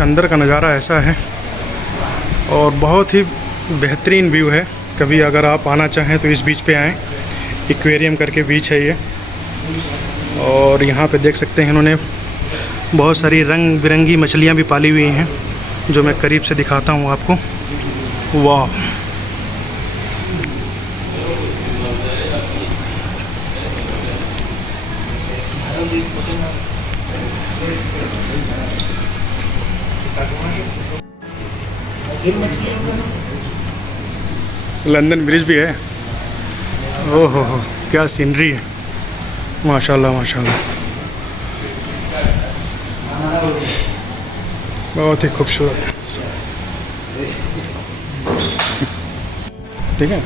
कुछ अंदर का नज़ारा ऐसा है और बहुत ही बेहतरीन व्यू है। कभी अगर आप आना चाहें तो इस बीच पे आएँ। एक्वेरियम करके बीच है ये, और यहाँ पे देख सकते हैं इन्होंने बहुत सारी रंग बिरंगी मछलियाँ भी पाली हुई हैं, जो मैं करीब से दिखाता हूँ आपको। वाह, लंदन ब्रिज भी है। ओहो हो, क्या सीनरी है, माशाल्लाह माशाल्लाह, बहुत ही खूबसूरत। ठीक है,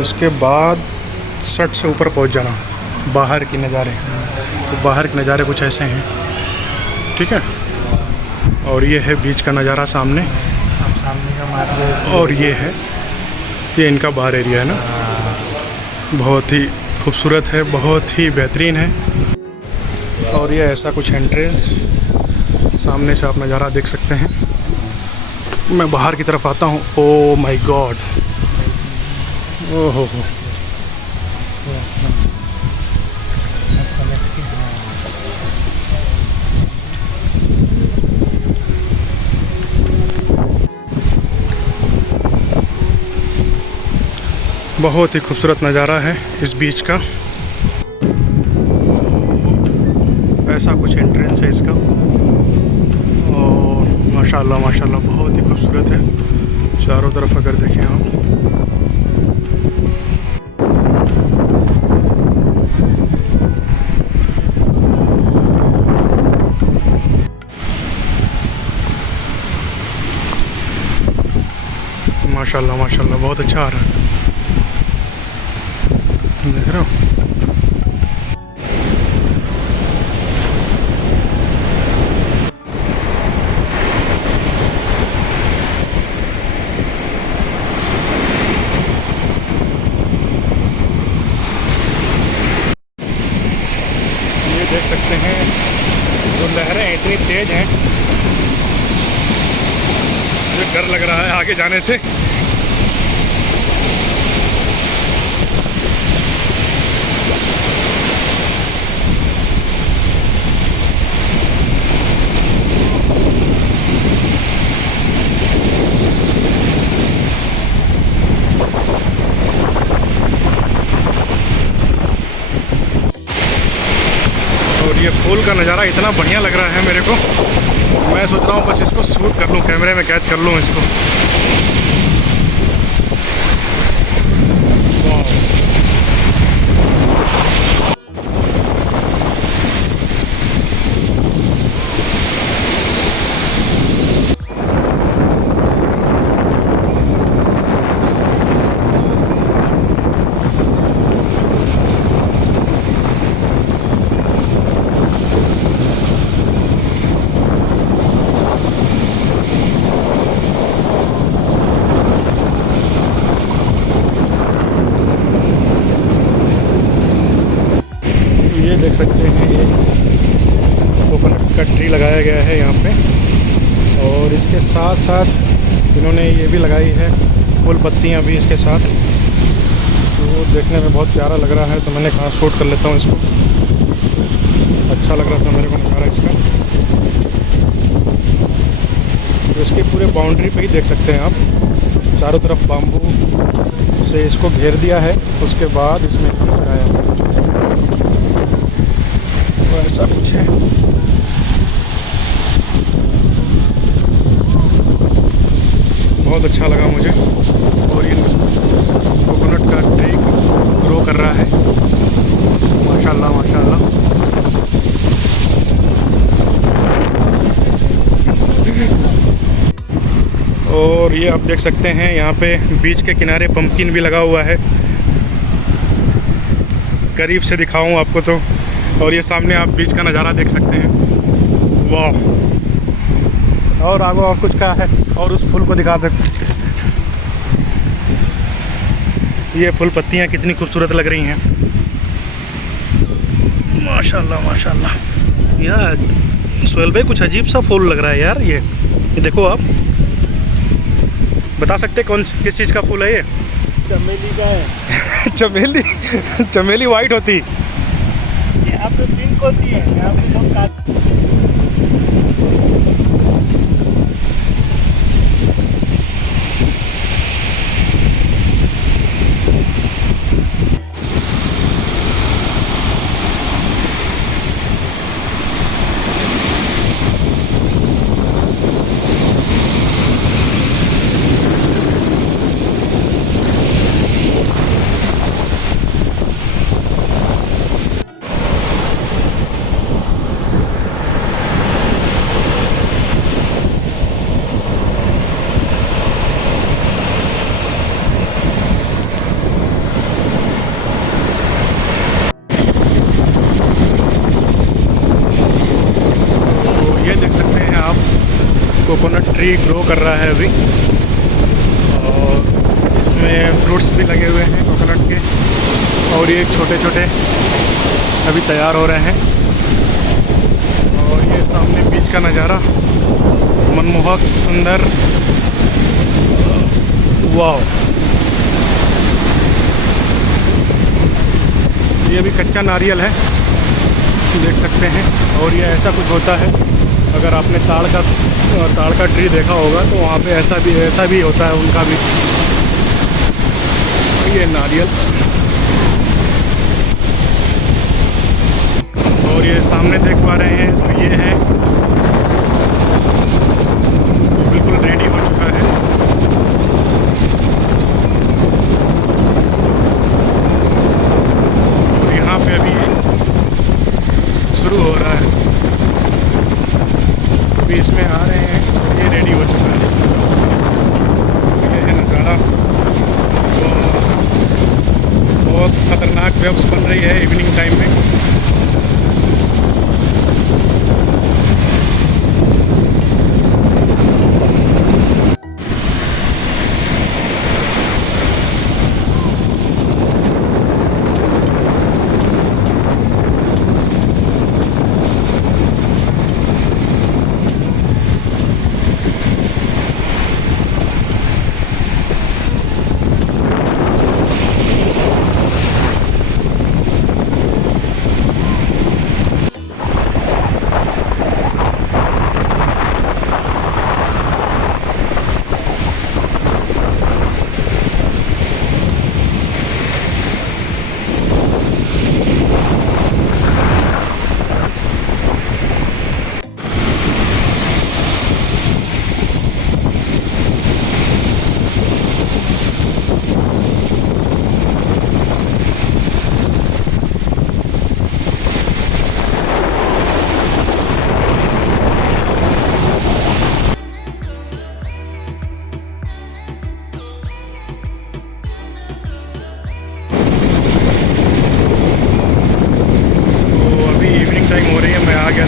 उसके बाद सट से ऊपर पहुंच जाना, बाहर के नज़ारे। तो बाहर के नज़ारे कुछ ऐसे हैं, ठीक है। और ये है बीच का नज़ारा सामने का, और ये है, ये इनका बाहर एरिया है ना। बहुत ही खूबसूरत है, बहुत ही बेहतरीन है। और ये ऐसा कुछ एंट्रेंस, सामने से आप नज़ारा देख सकते हैं। मैं बाहर की तरफ आता हूँ। ओ माय गॉड, ओहो हो, बहुत ही खूबसूरत नज़ारा है इस बीच का। ऐसा कुछ एंट्रेंस है इसका, और माशाल्लाह माशाल्लाह बहुत ही खूबसूरत है। चारों तरफ अगर देखें आप, माशाल्लाह माशाल्लाह बहुत अच्छा आ रहा है, देख रहे हो। ये देख सकते हैं, जो लहरें इतनी तेज हैं, मुझे डर लग रहा है आगे जाने से। और ये फूल का नज़ारा इतना बढ़िया लग रहा है मेरे को, मैं सोच रहा हूँ बस इसको शूट कर लूँ, कैमरे में कैद कर लूँ इसको। ये देख सकते हैं, ये कोकोनट का ट्री लगाया गया है यहाँ पे, और इसके साथ साथ इन्होंने ये भी लगाई है फूल पत्तियाँ भी इसके साथ। तो देखने में बहुत प्यारा लग रहा है, तो मैंने कहा शूट कर लेता हूँ इसको। अच्छा लग रहा था मेरे को नज़ारा इसका। तो इसके पूरे बाउंड्री पे ही देख सकते हैं आप, चारों तरफ बाम्बू से इसको घेर दिया है, उसके बाद इसमें लगाया है, तो ऐसा कुछ है। बहुत अच्छा लगा मुझे। और ये कोकोनट का ट्री ग्रो कर रहा है, माशाल्लाह माशाल्लाह। और ये आप देख सकते हैं, यहाँ पे बीच के किनारे पंपकिन भी लगा हुआ है, करीब से दिखाऊं आपको तो। और ये सामने आप बीच का नज़ारा देख सकते हैं, वाह। और आगे और कुछ का है, और उस फूल को दिखा सकते हैं। ये फूल पत्तियाँ कितनी खूबसूरत लग रही हैं, माशाल्लाह माशाल्लाह। यार सोहेल भाई, कुछ अजीब सा फूल लग रहा है यार ये। ये देखो आप बता सकते कौन किस चीज़ का फूल है ये? चमेली का है। चमेली। चमेली वाइट होती। यहाँ पे पिंक होती है, यहाँ पे लोग कोकोनट ट्री ग्रो कर रहा है अभी, और इसमें फ्रूट्स भी लगे हुए हैं कोकोनट के, और ये छोटे छोटे अभी तैयार हो रहे हैं। और ये सामने बीच का नज़ारा मनमोहक सुंदर, वाह। ये भी कच्चा नारियल है, देख सकते हैं। और ये ऐसा कुछ होता है, अगर आपने ताड़ का ट्री देखा होगा तो वहाँ पे ऐसा भी होता है उनका भी। ये नारियल, और ये सामने देख पा रहे हैं तो ये है बिल्कुल रेडी हो चुका है। और यहाँ पे अभी शुरू हो रहा है, अभी इसमें आ रहे हैं, ये रेडी हो चुका है। ये है नज़ारा, तो बहुत ख़तरनाक वेव्स बन रही है इवनिंग टाइम में।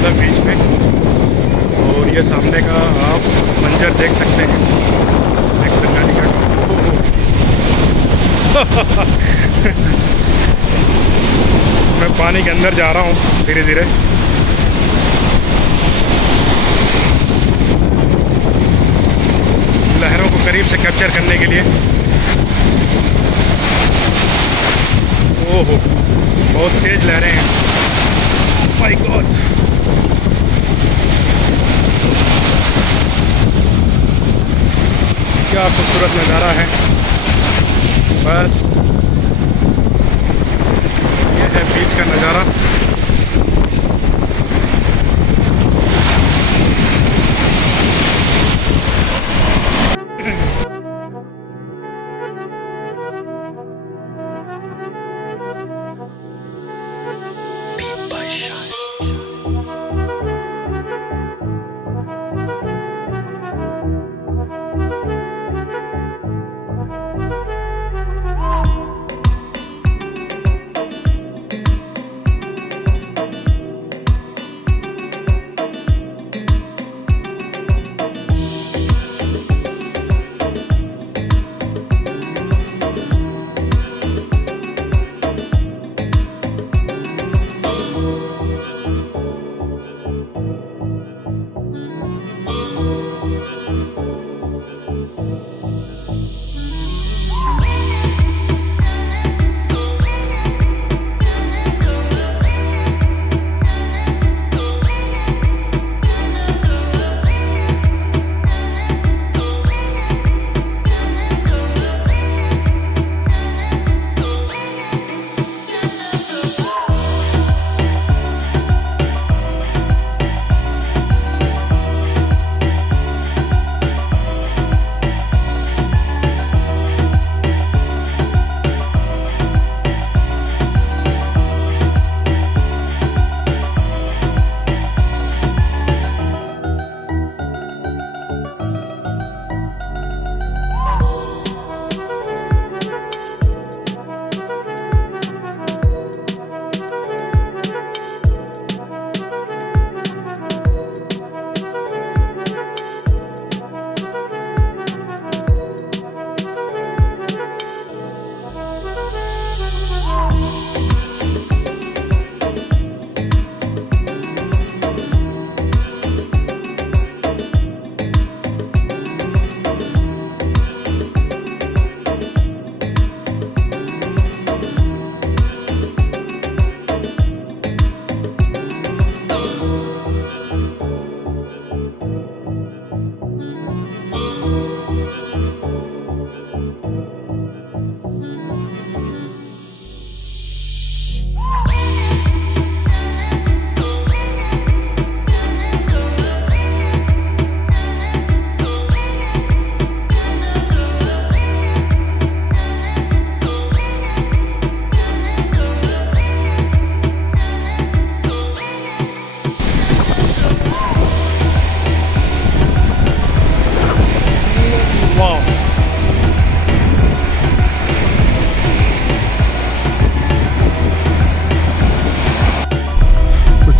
बीच में, और ये सामने का आप मंजर देख सकते हैं। मैं पानी के अंदर जा रहा हूँ धीरे धीरे। लहरों को करीब से कैप्चर करने के लिए। ओहो, बहुत तेज लहरें हैं, माय गॉड। क्या खूबसूरत नज़ारा है। बस ये है बीच का नज़ारा।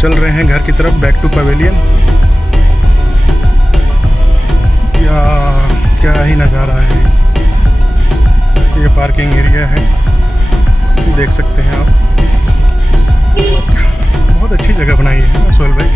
चल रहे हैं घर की तरफ, बैक टू पवेलियन। क्या ही नज़ारा है। ये पार्किंग एरिया है, देख सकते हैं आप। बहुत अच्छी जगह बनाई है सोहेल भाई।